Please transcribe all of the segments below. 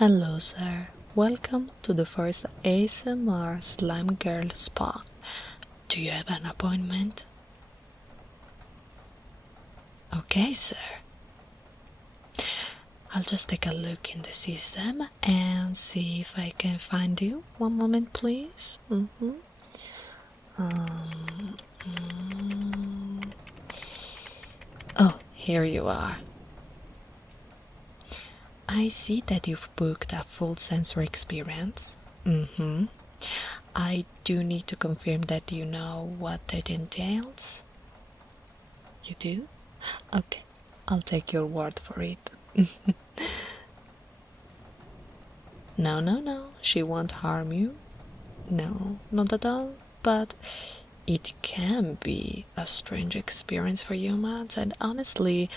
Hello, sir. Welcome to the first ASMR Slime Girl Spa. Do you have an appointment? Okay, sir. I'll just take a look in the system and see if I can find you. One moment, please. Oh, here you are. I see that you've booked a full sensory experience. I do need to confirm that you know what it entails. You do? Okay, I'll take your word for it. No, she won't harm you. No, not at all, but it can be a strange experience for humans, and honestly,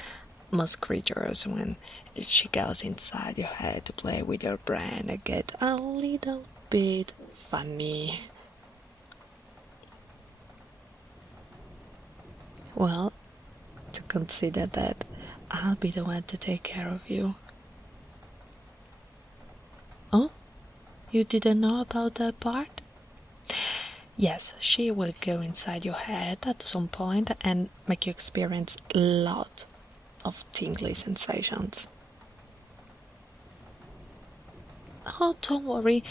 most creatures, when she goes inside your head to play with your brain, get a little bit funny. Well, to consider that I'll be the one to take care of you. Oh, you didn't know about that part? Yes, she will go inside your head at some point and make you experience a lot of tingly sensations. Oh, don't worry,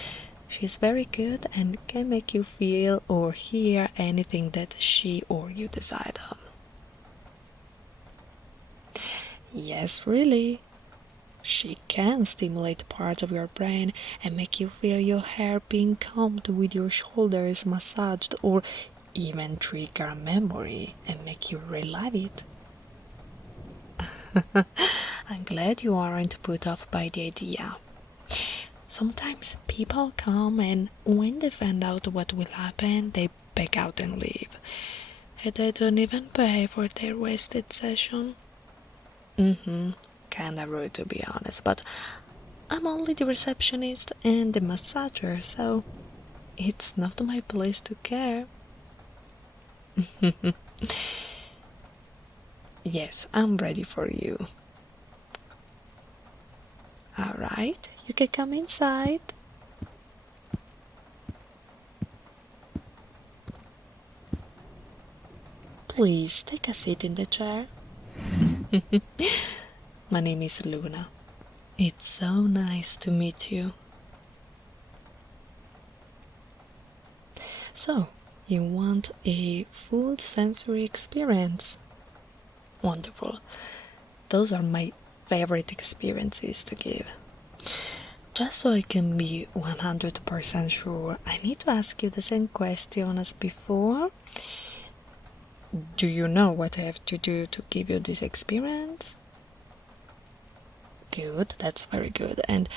she's very good and can make you feel or hear anything that she or you decide on. Yes, really. She can stimulate parts of your brain and make you feel your hair being combed with your shoulders massaged, or even trigger a memory and make you relive it. I'm glad you aren't put off by the idea. Sometimes people come and when they find out what will happen, they back out and leave. And they don't even pay for their wasted session. Kinda rude to be honest, but I'm only the receptionist and the massager, so it's not my place to care. Yes, I'm ready for you. Alright, you can come inside. Please take a seat in the chair. My name is Luna. It's so nice to meet you. So, you want a full sensory experience? Wonderful. Those are my favorite experiences to give. Just so I can be 100% sure, I need to ask you the same question as before. Do you know what I have to do to give you this experience? Good, that's very good. And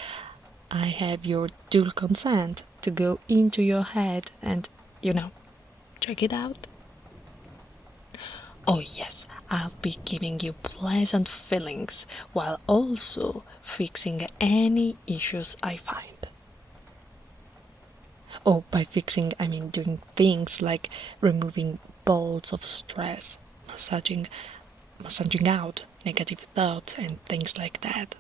I have your dual consent to go into your head and, check it out. Oh yes, I'll be giving you pleasant feelings while also fixing any issues I find. Oh, by fixing, I mean doing things like removing balls of stress, massaging out negative thoughts and things like that.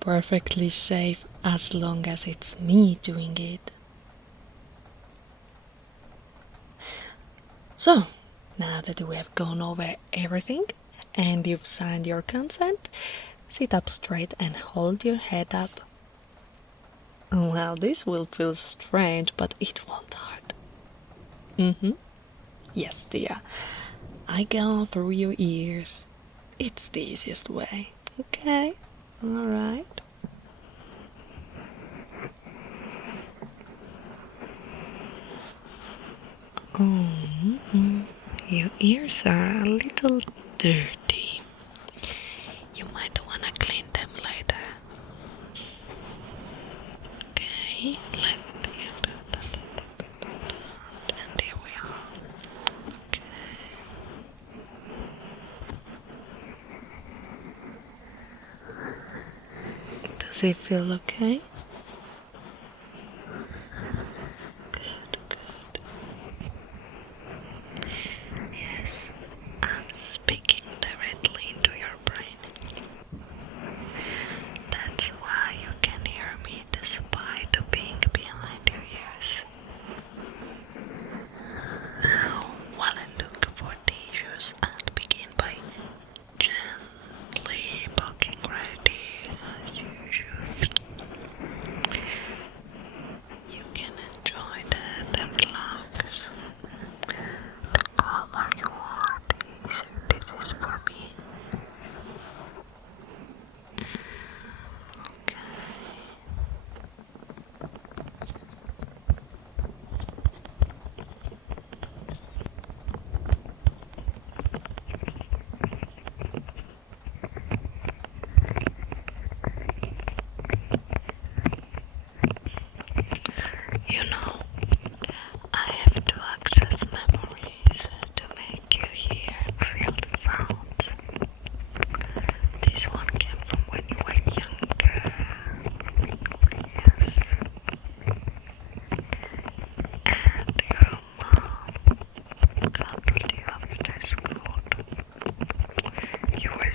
Perfectly safe as long as it's me doing it. So, now that we have gone over everything and you've signed your consent, sit up straight and hold your head up. Well, this will feel strange, but it won't hurt. Yes, dear. I go through your ears. It's the easiest way. Okay? Alright. Your ears are a little dirty. You might wanna clean them later. Okay, left ear. And here we are. Okay. Does it feel okay? Good. Yes, I'm speaking directly into your brain. That's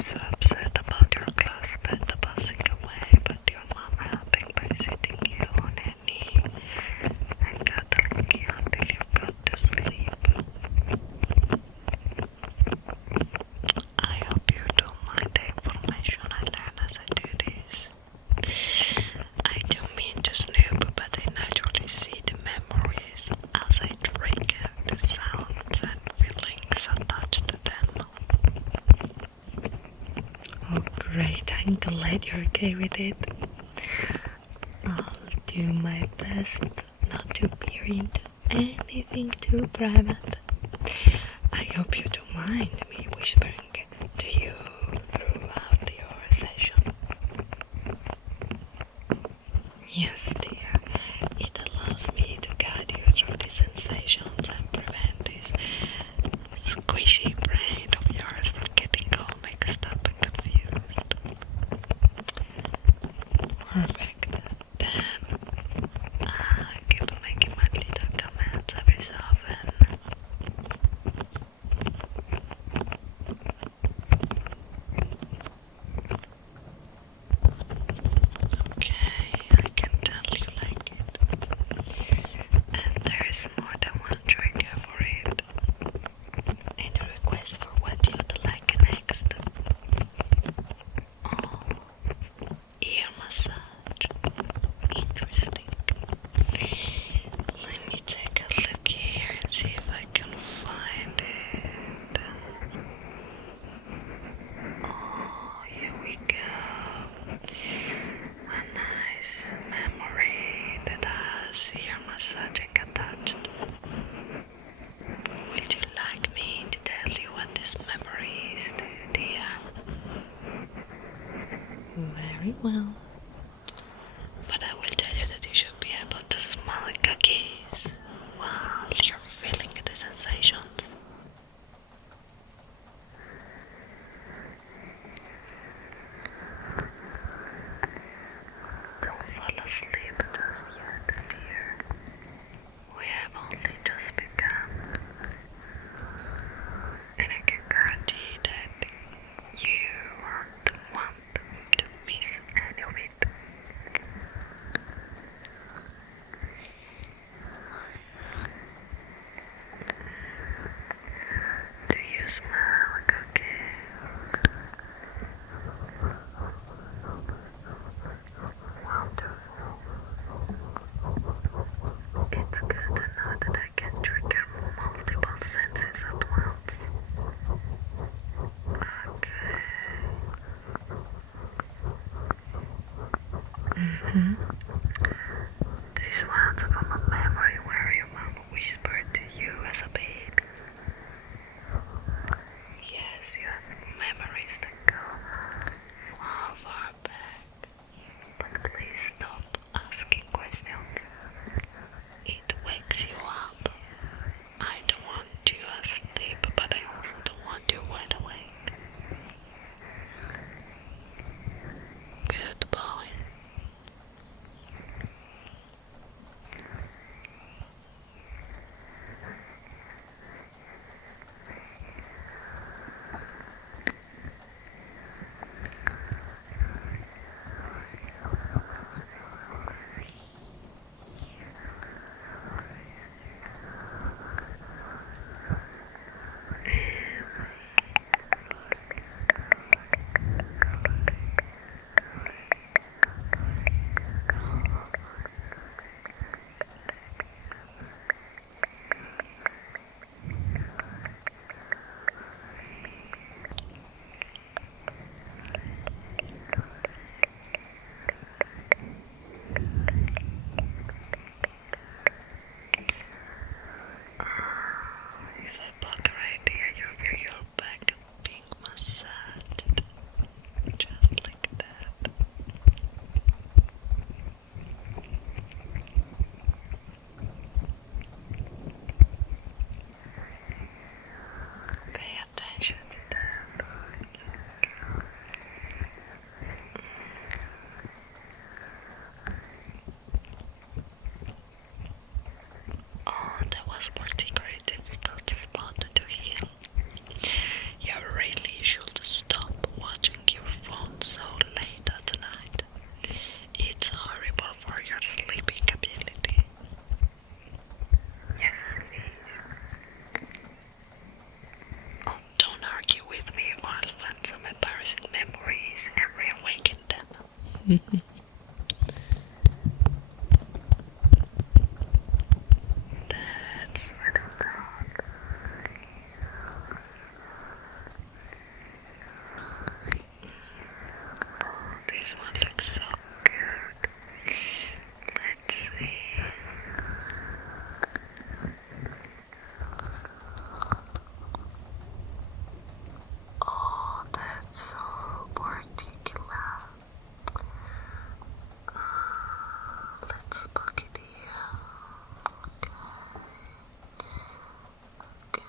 so upset about your classmate passing away, but your mom helping by sitting you on her knee and cuddling you until you got to sleep. I hope you don't mind the information I learn as I do this. I don't mean to snoop, but I naturally see the memories as I trigger the sounds and feelings attached to them. Oh great, I'm glad you're okay with it. I'll do my best not to peer into anything too private. I hope you don't mind me whispering to you throughout your session. Yes, dear, it allows me to guide you through the sensations and prevent this squishy brain of yours from getting all mixed up and confused. Perfect. Then, keep making my little comments every so often. Okay, I can tell you like it. And there's more than one trigger for it. Any request for what you'd like next? Oh, ear massage. Interesting. Let me take a look here and see if I can find it. Oh, here we go. A nice memory that has ear massaging attached. Would you like me to tell you what this memory is, dear? Very well. But I will tell you that you should be able to smell cookies while you're feeling the sensations. Don't fall asleep just yet, dear. We have only just begun. And I can guarantee that you won't want to miss any of it. Do you smell cookies? Wonderful. It's good to know that I can trigger multiple senses at once. Okay. This one's from a memory where your mom whispered to you as a baby. Yes, you have memories that go far, far back. But please stop asking questions. It wakes you up. I don't want you asleep, but I also don't want you wide awake. Good boy. That's what I thought. Oh, this one looks so good. Let's see. Oh, that's so particular. Let's book it here. Okay.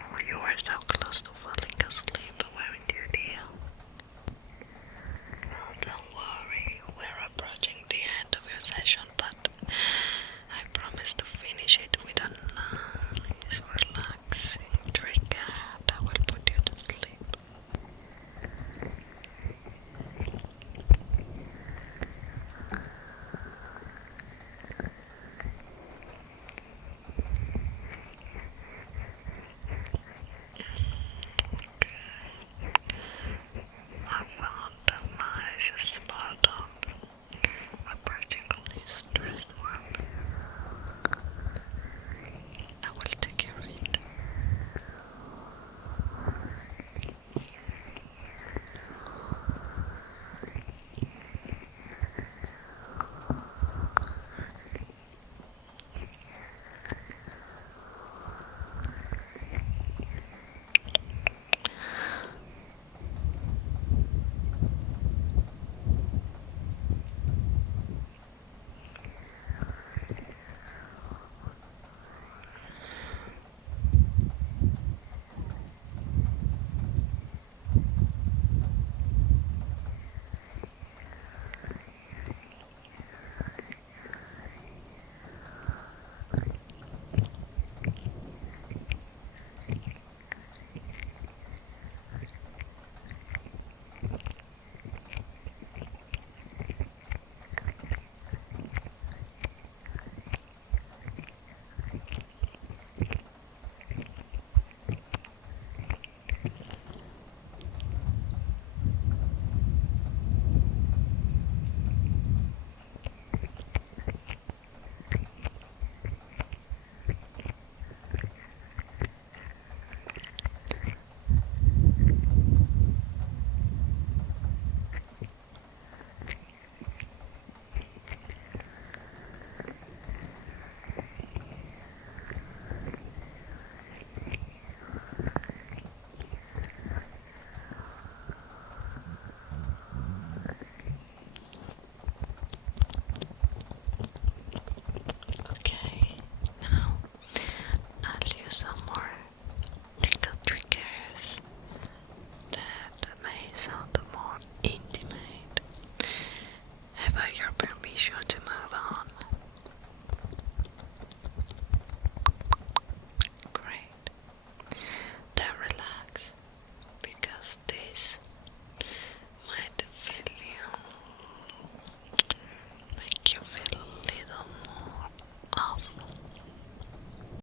Oh, you are so close to falling asleep, weren't you, dear? Well, don't worry, we're approaching the end of your session, but I promise to finish it with a nice, relaxing trigger that will put you to sleep. I found the nicest spot on a particularly stressed one. I will take care of it. Okay, now I'll use some more little triggers that may sound more intimate. Have I your permission to